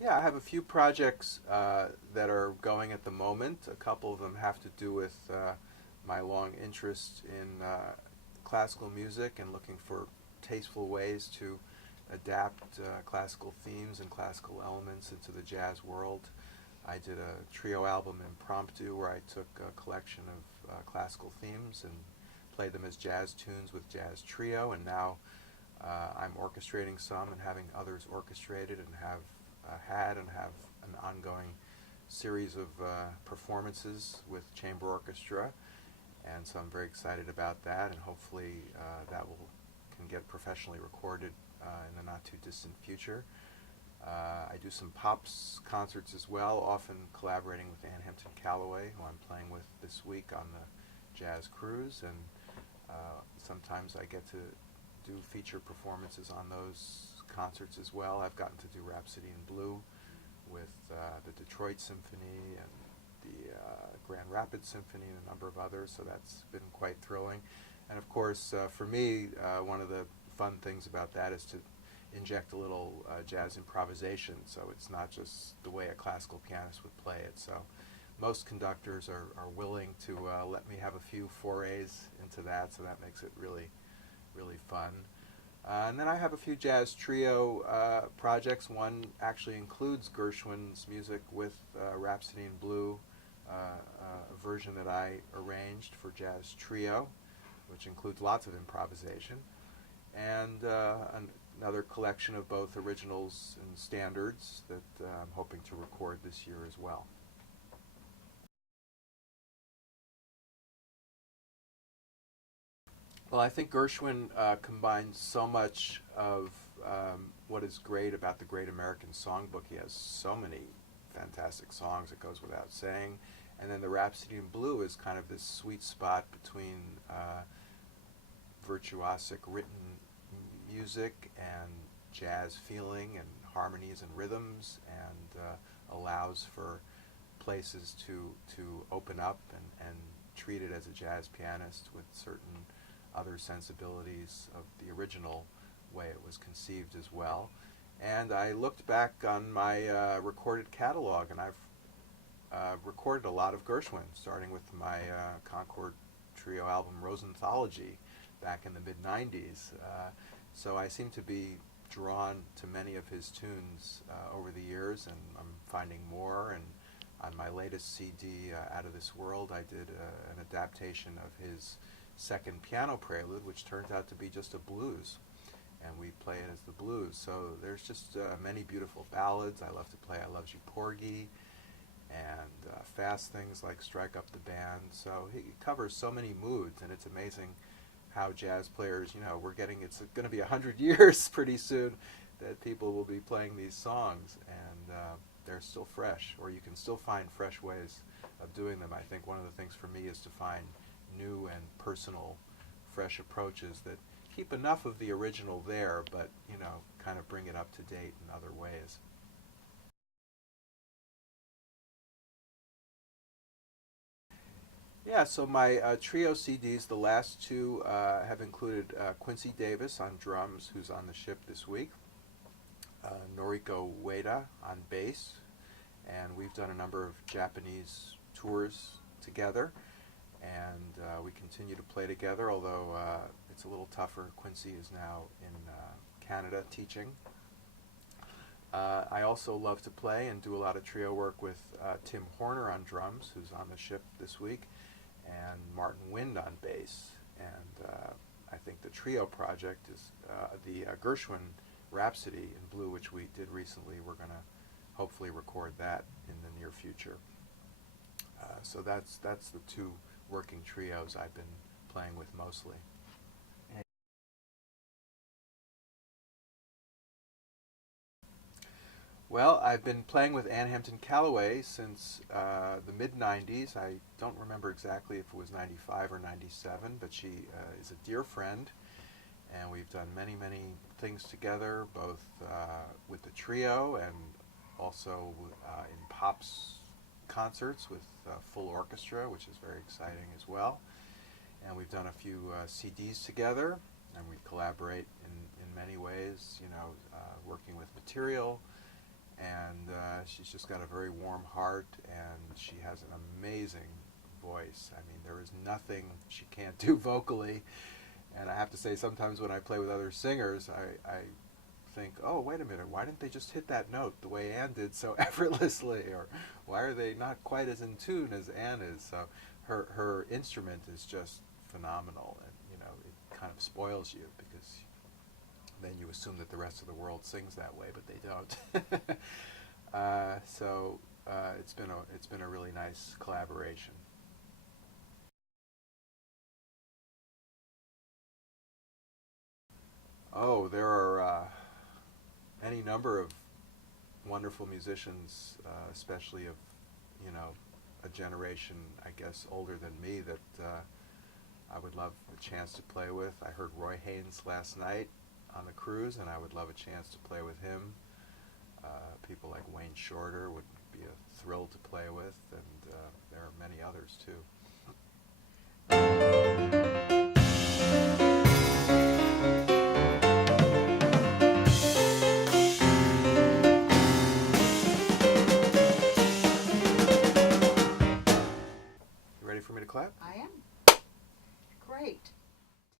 Yeah, I have a few projects that are going at the moment. A couple of them have to do with my long interest in classical music and looking for tasteful ways to adapt classical themes and classical elements into the jazz world. I did a trio album, Impromptu, where I took a collection of classical themes and played them as jazz tunes with jazz trio, and now I'm orchestrating some and having others orchestrated, and have had and have an ongoing series of performances with chamber orchestra, and so I'm very excited about that, and hopefully that will can get professionally recorded in the not too distant future. I do some pops concerts as well, often collaborating with Ann Hampton Callaway, who I'm playing with this week on the Jazz Cruise, and sometimes I get to do feature performances on those concerts as well. I've gotten to do Rhapsody in Blue with the Detroit Symphony and the Grand Rapids Symphony and a number of others, so that's been quite thrilling. And of course, for me, one of the fun things about that is to inject a little jazz improvisation, so it's not just the way a classical pianist would play it. So most conductors are willing to let me have a few forays into that, so that makes it really, really fun. And then I have a few jazz trio projects. One actually includes Gershwin's music with Rhapsody in Blue, a version that I arranged for jazz trio, which includes lots of improvisation, and another collection of both originals and standards that I'm hoping to record this year as well. Well, I think Gershwin combines so much of what is great about the Great American Songbook. He has so many fantastic songs, it goes without saying. And then the Rhapsody in Blue is kind of this sweet spot between virtuosic written music and jazz feeling and harmonies and rhythms, and allows for places to open up and treat it as a jazz pianist with certain other sensibilities of the original way it was conceived as well. And I looked back on my recorded catalog, and I've recorded a lot of Gershwin, starting with my Concord Trio album Rosenthology back in the mid-90s. So I seem to be drawn to many of his tunes over the years, and I'm finding more. And on my latest CD, Out of This World, I did an adaptation of his second piano prelude, which turns out to be just a blues, and we play it as the blues. So there's just many beautiful ballads. I love to play I Loves You Porgy, and fast things like Strike Up the Band. So he covers so many moods, and it's amazing how jazz players, it's going to be 100 years pretty soon that people will be playing these songs, and they're still fresh, or you can still find fresh ways of doing them. I think one of the things for me is to find new and personal, fresh approaches that keep enough of the original there, but kind of bring it up to date in other ways. Yeah, so my trio CDs, the last two have included Quincy Davis on drums, who's on the ship this week, Noriko Ueda on bass, and we've done a number of Japanese tours together, and we continue to play together, although it's a little tougher. Quincy is now in Canada teaching. I also love to play and do a lot of trio work with Tim Horner on drums, who's on the ship this week, and Martin Wind on bass. And I think the trio project is the Gershwin Rhapsody in Blue, which we did recently. We're going to hopefully record that in the near future. So that's the two working trios I've been playing with mostly. Well, I've been playing with Ann Hampton Callaway since the mid-90s. I don't remember exactly if it was 95 or 97, but she is a dear friend, and we've done many, many things together, both with the trio and also in Pop's concerts with full orchestra, which is very exciting as well. And we've done a few CDs together, and we collaborate in many ways, working with material and she's just got a very warm heart, and she has an amazing voice. I mean, there is nothing she can't do vocally, and I have to say, sometimes when I play with other singers, I think, oh, wait a minute, why didn't they just hit that note the way Ann did so effortlessly, or why are they not quite as in tune as Ann is? So her instrument is just phenomenal, and it kind of spoils you, because then you assume that the rest of the world sings that way, but they don't. So it's been a really nice collaboration. Oh, there are any number of wonderful musicians, especially of you know a generation, I guess, older than me, that I would love a chance to play with. I heard Roy Haynes last night on the cruise, and I would love a chance to play with him. People like Wayne Shorter would be a thrill to play with, and there are many others too.